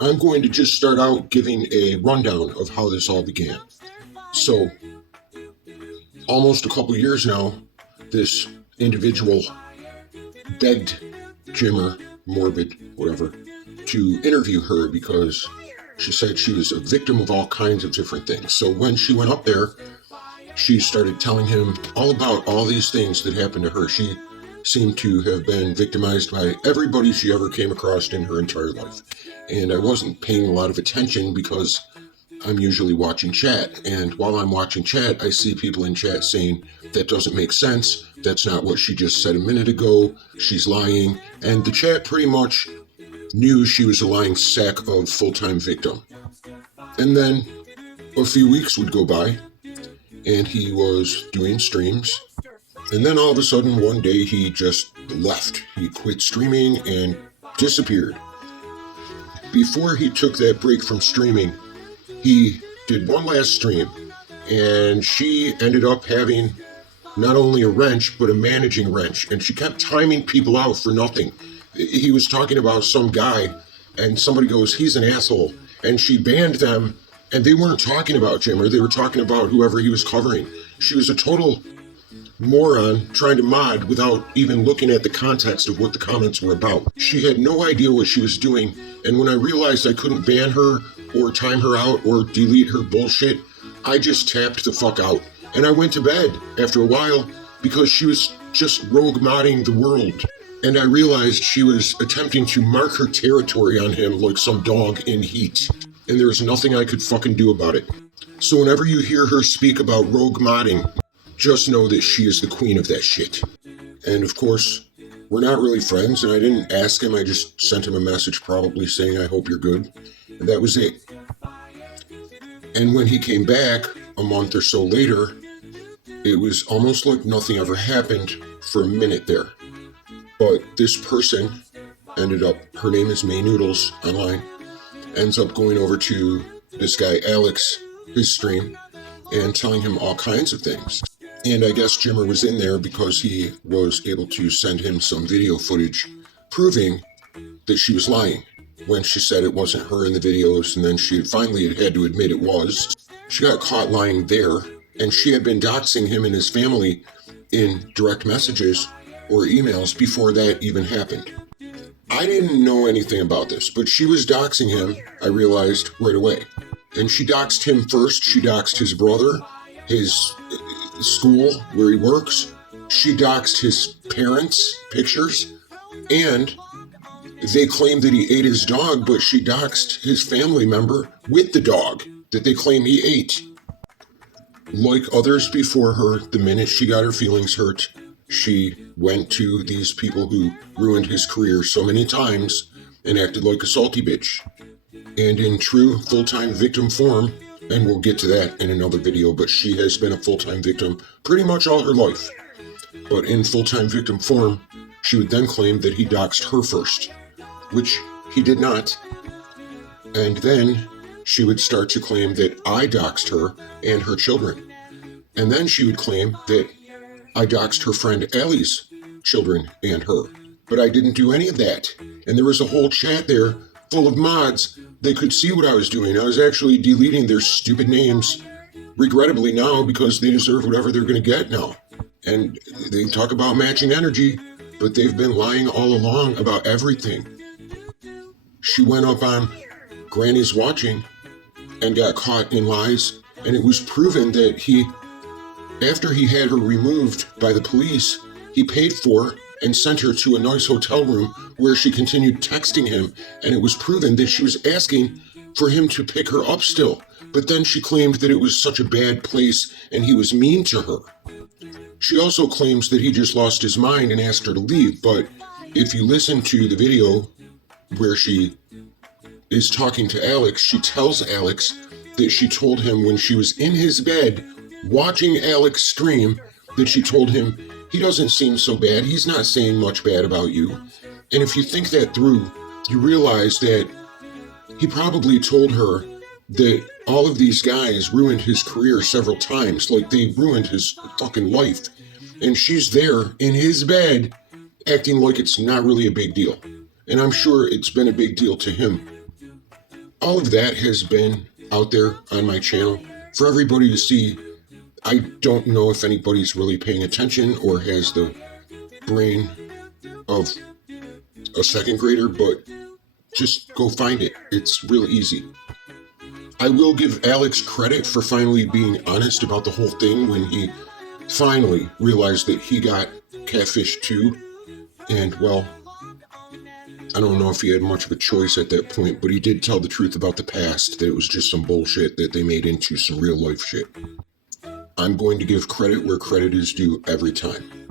I'm going to just start out giving a rundown of how this all began. So, almost a couple years now, this individual begged Jimmer, Morbid, whatever, to interview her because she said she was a victim of all kinds of different things. So when she went up there, she started telling him all about all these things that happened to her. She seemed to have been victimized by everybody she ever came across in her entire life. And I wasn't paying a lot of attention because I'm usually watching chat. And while I'm watching chat, I see people in chat saying, that doesn't make sense. That's not what she just said a minute ago. She's lying. And the chat pretty much knew she was a lying sack of full-time victim. And then a few weeks would go by and he was doing streams. And then all of a sudden one day he just left. He quit streaming and disappeared. Before he took that break from streaming, he did one last stream, and she ended up having not only a wrench, but a managing wrench, and she kept timing people out for nothing. He was talking about some guy, and somebody goes, he's an asshole, and she banned them, and they weren't talking about Jim, or they were talking about whoever he was covering. She was a total moron trying to mod without even looking at the context of what the comments were about. She had no idea what she was doing, and when I realized I couldn't ban her or time her out or delete her bullshit, I just tapped the fuck out. And I went to bed after a while because she was just rogue modding the world. And I realized she was attempting to mark her territory on him like some dog in heat. And there was nothing I could fucking do about it. So whenever you hear her speak about rogue modding, just know that she is the queen of that shit. And of course, we're not really friends, and I didn't ask him, I just sent him a message probably saying, I hope you're good. And that was it. And when he came back a month or so later, it was almost like nothing ever happened for a minute there. But this person ended up, her name is May Noodles online, ends up going over to this guy Alex, his stream, and telling him all kinds of things. And I guess Jimmer was in there because he was able to send him some video footage proving that she was lying when she said it wasn't her in the videos, and then she finally had to admit it was. She got caught lying there, and she had been doxing him and his family in direct messages or emails before that even happened. I didn't know anything about this, but she was doxing him, I realized right away. And she doxed him first. She doxed his brother, his school where he works. She doxed his parents' pictures, and they claimed that he ate his dog, but she doxed his family member with the dog that they claim he ate. Like others before her, the minute she got her feelings hurt, she went to these people who ruined his career so many times and acted like a salty bitch. And in true full-time victim form, and we'll get to that in another video, but she has been a full-time victim pretty much all her life. But in full-time victim form, she would then claim that he doxed her first, which he did not. And then she would start to claim that I doxed her and her children. And then she would claim that I doxed her friend Allie's children and her. But I didn't do any of that. And there was a whole chat there full of mods. They could see what I was doing. I was actually deleting their stupid names, regrettably now, because they deserve whatever they're going to get now. And they talk about matching energy, but they've been lying all along about everything. She went up on Granny's Watching and got caught in lies, and it was proven that after he had her removed by the police, he paid for and sent her to a nice hotel room where she continued texting him, and it was proven that she was asking for him to pick her up still. But then she claimed that it was such a bad place and he was mean to her. She also claims that he just lost his mind and asked her to leave, but if you listen to the video where she is talking to Alex, she tells Alex that she told him when she was in his bed watching Alex stream that she told him, he doesn't seem so bad, he's not saying much bad about you. And if you think that through, you realize that he probably told her that all of these guys ruined his career several times, like they ruined his fucking life. And she's there in his bed acting like it's not really a big deal. And I'm sure it's been a big deal to him. All of that has been out there on my channel for everybody to see. I don't know if anybody's really paying attention or has the brain of a second grader, but just go find it. It's real easy. I will give Alex credit for finally being honest about the whole thing when he finally realized that he got catfished too. And well, I don't know if he had much of a choice at that point, but he did tell the truth about the past, that it was just some bullshit that they made into some real life shit. I'm going to give credit where credit is due every time.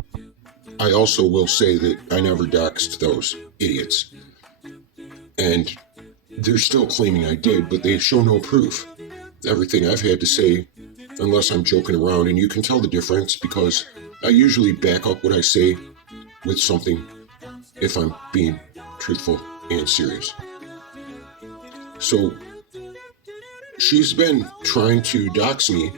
I also will say that I never doxed those idiots. And they're still claiming I did, but they show no proof. Everything I've had to say, unless I'm joking around, and you can tell the difference because I usually back up what I say with something if I'm being truthful and serious. So she's been trying to dox me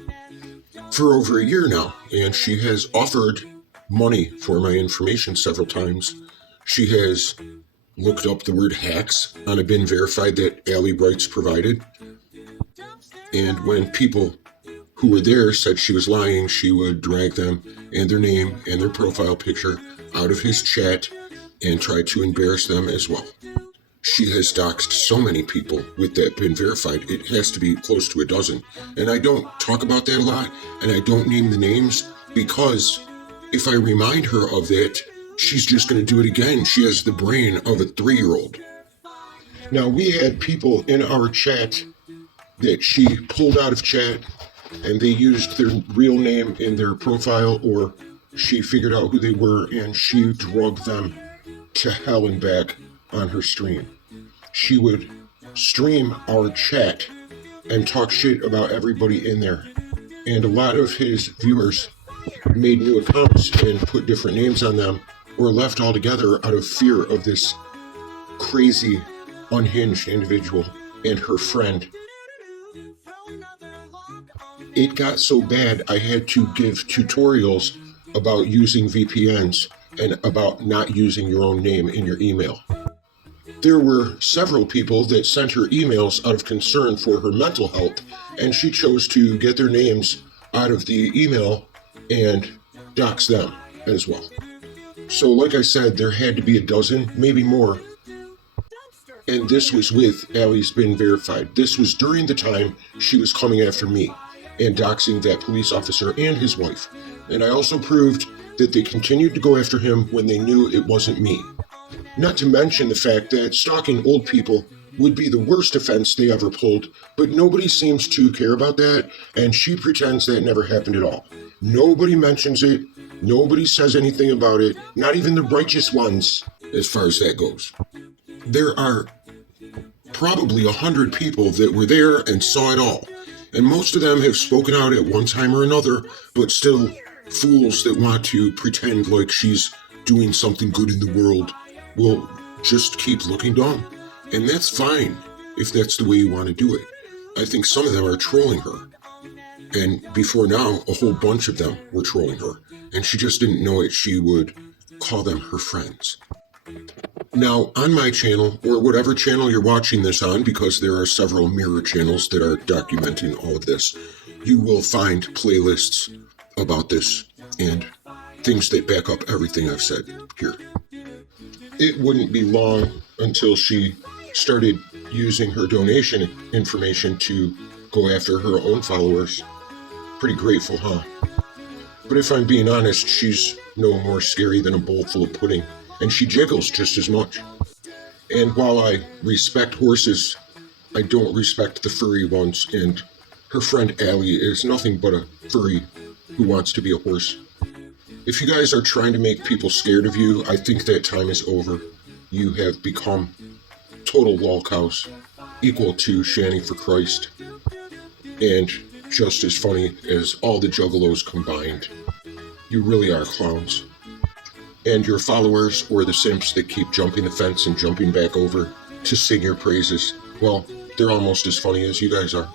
for over a year now, and she has offered money for my information several times. She has looked up the word hacks on a bin verified that Allie Brights provided. And when people who were there said she was lying, she would drag them and their name and their profile picture out of his chat and try to embarrass them as well. She has doxed so many people with that bin verified, it has to be close to a dozen. And I don't talk about that a lot, and I don't name the names because if I remind her of that, she's just going to do it again. She has the brain of a 3-year-old. Now, we had people in our chat that she pulled out of chat and they used their real name in their profile, or she figured out who they were and she drugged them to hell and back on her stream. She would stream our chat and talk shit about everybody in there. And a lot of his viewers made new accounts and put different names on them or left altogether out of fear of this crazy, unhinged individual and her friend. It got so bad I had to give tutorials about using VPNs and about not using your own name in your email. There were several people that sent her emails out of concern for her mental health, and she chose to get their names out of the email and dox them as well. So like I said, there had to be a dozen, maybe more. And this was with Allie's been verified. This was during the time she was coming after me and doxing that police officer and his wife. And I also proved that they continued to go after him when they knew it wasn't me. Not to mention the fact that stalking old people would be the worst offense they ever pulled, but nobody seems to care about that, and she pretends that never happened at all. Nobody mentions it, nobody says anything about it, not even the righteous ones, as far as that goes. There are probably 100 people that were there and saw it all, and most of them have spoken out at one time or another, but still fools that want to pretend like she's doing something good in the world will just keep looking dumb. And that's fine if that's the way you want to do it. I think some of them are trolling her. And before now, a whole bunch of them were trolling her. And she just didn't know it. She would call them her friends. Now, on my channel, or whatever channel you're watching this on, because there are several mirror channels that are documenting all of this, you will find playlists about this and things that back up everything I've said here. It wouldn't be long until she started using her donation information to go after her own followers. Pretty grateful, huh? But if I'm being honest, she's no more scary than a bowl full of pudding, and she jiggles just as much. And while I respect horses, I don't respect the furry ones, and her friend Allie is nothing but a furry who wants to be a horse. If you guys are trying to make people scared of you, I think that time is over. You have become total lolcows, equal to Shanny for Christ, and just as funny as all the juggalos combined. You really are clowns. And your followers, or the simps that keep jumping the fence and jumping back over to sing your praises, well, they're almost as funny as you guys are.